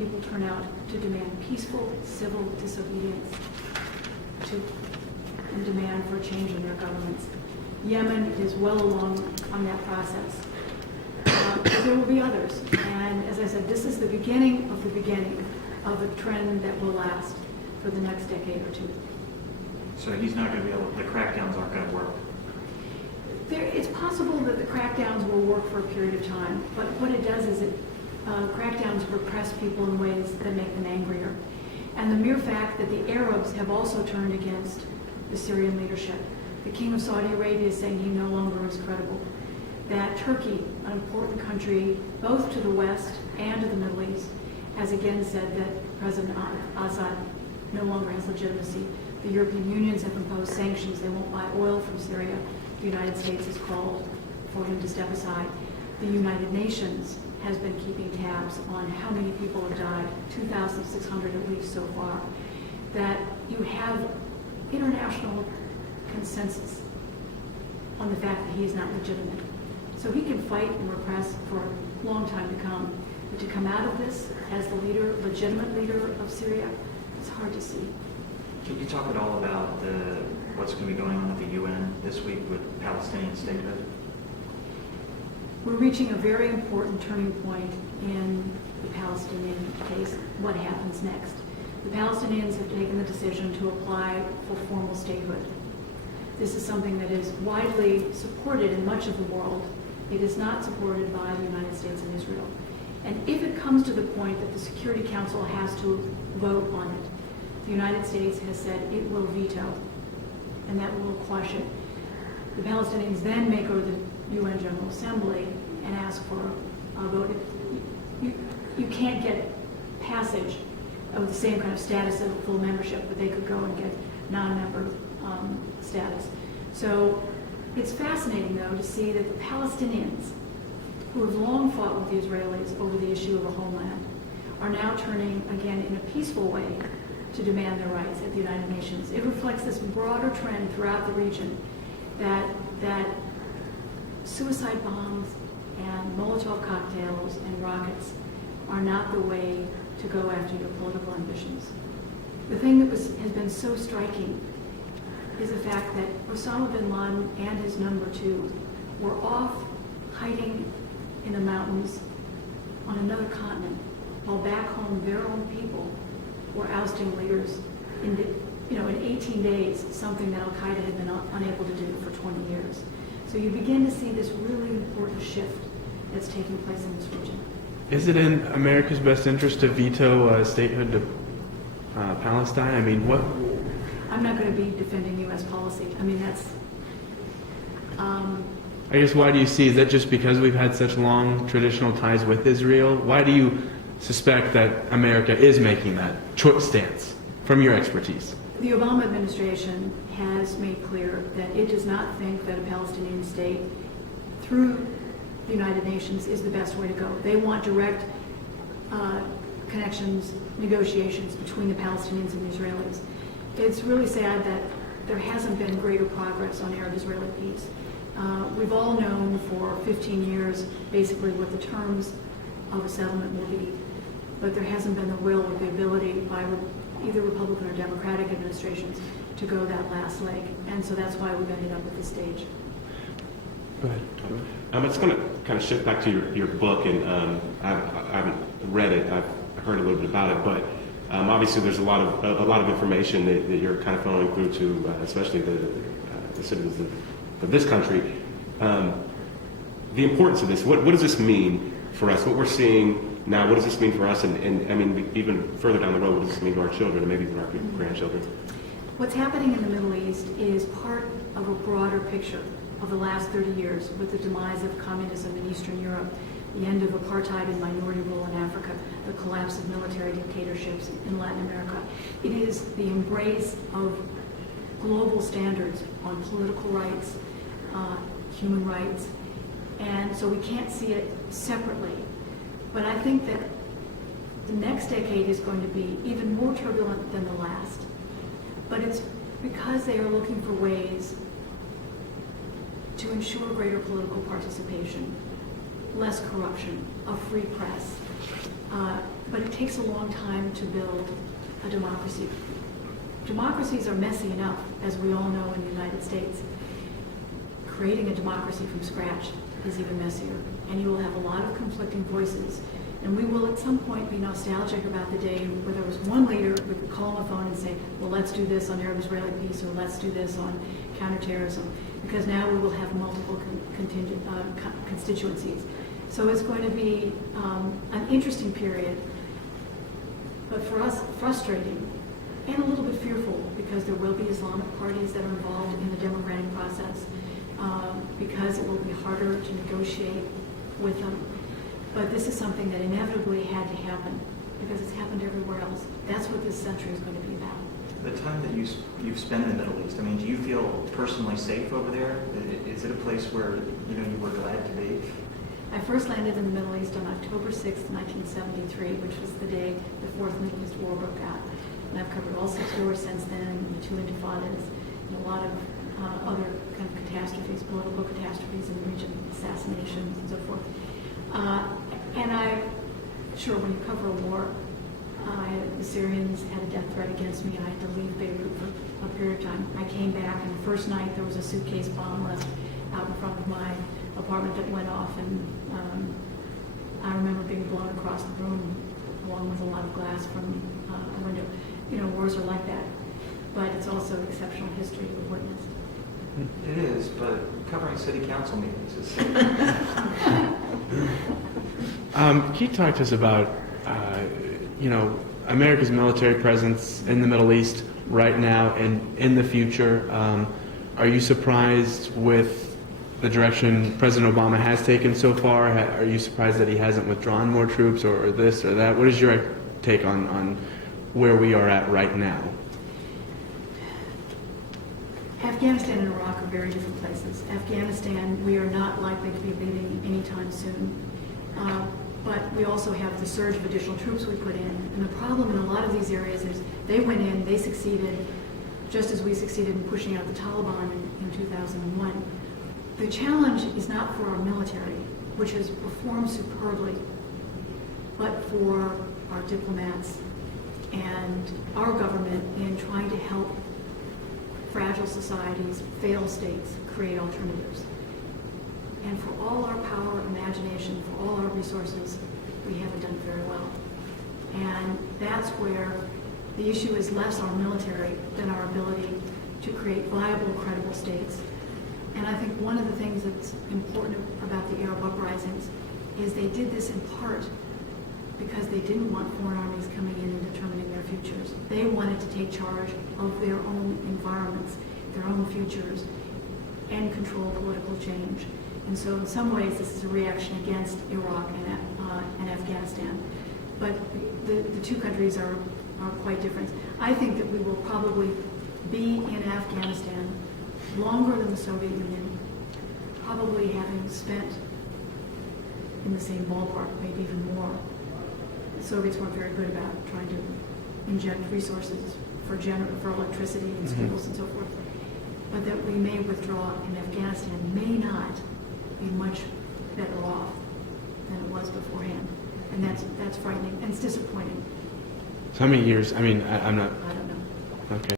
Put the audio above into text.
people turn out to demand peaceful civil disobedience and demand for a change in their governments. Yemen is well along on that process. But there will be others. And as I said, this is the beginning of a trend that will last for the next decade or two. So he's not going to be able, the crackdowns aren't going to work. It's possible that the crackdowns will work for a period of time, but what it does is crackdowns repress people in ways that make them angrier. And the mere fact that the Arabs have also turned against the Syrian leadership. The King of Saudi Arabia is saying he no longer is credible. That Turkey, an important country both to the west and to the Middle East, has again said that President Assad no longer has legitimacy. The European unions have imposed sanctions. They won't buy oil from Syria. The United States has called for him to step aside. The United Nations has been keeping tabs on how many people have died, 2,600 at least so far. That you have international consensus on the fact that he is not legitimate. So he can fight and repress for a long time to come. But to come out of this as the leader, legitimate leader of Syria, it's hard to see. Can you talk at all about what's going to be going on at the UN this week with Palestinian statehood? We're reaching a very important turning point in the Palestinian case. What happens next? The Palestinians have taken the decision to apply for formal statehood. This is something that is widely supported in much of the world. It is not supported by the United States and Israel. And if it comes to the point that the Security Council has to vote on it, the United States has said it will veto, and that will quash it. The Palestinians then may go to the UN General Assembly and ask for a vote. You can't get passage of the same kind of status of full membership, but they could go and get non-member status. So it's fascinating, though, to see that the Palestinians, who have long fought with the Israelis over the issue of a homeland, are now turning, again, in a peaceful way to demand their rights at the United Nations. It reflects this broader trend throughout the region that suicide bombs and Molotov cocktails and rockets are not the way to go after your political ambitions. The thing that has been so striking is the fact that Osama bin Laden and his number two were off hiding in the mountains on another continent, while back home their own people were ousting leaders in 18 days, something that Al-Qaeda had been unable to do for 20 years. So you begin to see this really important shift that's taking place in this region. Is it in America's best interest to veto statehood to Palestine? I mean, what? I'm not going to be defending U.S. policy. I mean, that's... I guess why do you see, is that just because we've had such long traditional ties with Israel? Why do you suspect that America is making that stance from your expertise? The Obama administration has made clear that it does not think that a Palestinian state through the United Nations is the best way to go. They want direct connections, negotiations between the Palestinians and the Israelis. It's really sad that there hasn't been greater progress on Arab-Israeli peace. We've all known for 15 years basically what the terms of a settlement will be, but there hasn't been the will or the ability by either Republican or Democratic administrations to go that last leg, and so that's why we've ended up at this stage. Go ahead. I'm just going to kind of shift back to your book, and I haven't read it. I've heard a little bit about it, but obviously there's a lot of information that you're kind of following through to, especially the citizens of this country. The importance of this. What does this mean for us? What we're seeing now, what does this mean for us? And I mean, even further down the road, what does this mean to our children and maybe even our grandchildren? What's happening in the Middle East is part of a broader picture of the last 30 years with the demise of communism in Eastern Europe, the end of apartheid and minority rule in Africa, the collapse of military dictatorships in Latin America. It is the embrace of global standards on political rights, human rights, and so we can't see it separately. But I think that the next decade is going to be even more turbulent than the last. But it's because they are looking for ways to ensure greater political participation less corruption, a free press. But it takes a long time to build a democracy. Democracies are messy enough, as we all know in the United States. Creating a democracy from scratch is even messier, and you will have a lot of conflicting voices. And we will at some point be nostalgic about the day where there was one leader who could call on the phone and say, well, let's do this on Arab-Israeli peace, or let's do this on counterterrorism, because now we will have multiple constituencies. So it's going to be an interesting period, but for us, frustrating and a little bit fearful, because there will be Islamic parties that are involved in the democratic process, because it will be harder to negotiate with them. But this is something that inevitably had to happen, because it's happened everywhere else. That's what this century is going to be about. The time that you've spent in the Middle East, I mean, do you feel personally safe over there? Is it a place where you were glad to be? I first landed in the Middle East on October 6th, 1973, which was the day the Fourth Middle East War broke out. And I've covered all 6 wars since then, the 2 intifadas, and a lot of other kind of catastrophes, political catastrophes in the region, assassinations and so forth. And sure, when you cover a war, the Syrians had a death threat against me, and I had to leave Beirut for a period of time. I came back, and the first night there was a suitcase bomb left out in front of my apartment that went off, and I remember being blown across the room along with a lot of glass from a window. Wars are like that, but it's also exceptional history to witness. It is, but covering city council meetings is... Can you talk to us about, America's military presence in the Middle East right now and in the future? Are you surprised with the direction President Obama has taken so far? Are you surprised that he hasn't withdrawn more troops or this or that? What is your take on where we are at right now? Afghanistan and Iraq are very different places. Afghanistan, we are not likely to be leaving anytime soon. But we also have the surge of additional troops we put in. And the problem in a lot of these areas is they went in, they succeeded, just as we succeeded in pushing out the Taliban in 2001. The challenge is not for our military, which has performed superbly, but for our diplomats and our government in trying to help fragile societies, failed states, create alternatives. And for all our power, imagination, for all our resources, we haven't done very well. And that's where the issue is less our military than our ability to create viable, credible states. And I think one of the things that's important about the Arab uprisings is they did this in part because they didn't want foreign armies coming in and determining their futures. They wanted to take charge of their own environments, their own futures, and control political change. And so in some ways, this is a reaction against Iraq and Afghanistan. But the two countries are quite different. I think that we will probably be in Afghanistan longer than the Soviet Union, probably having spent in the same ballpark, maybe even more. The Soviets weren't very good about trying to inject resources for electricity and schools and so forth. But that we may withdraw in Afghanistan may not be much better off than it was beforehand. And that's frightening, and it's disappointing. So how many years? I'm not... I don't know. Okay.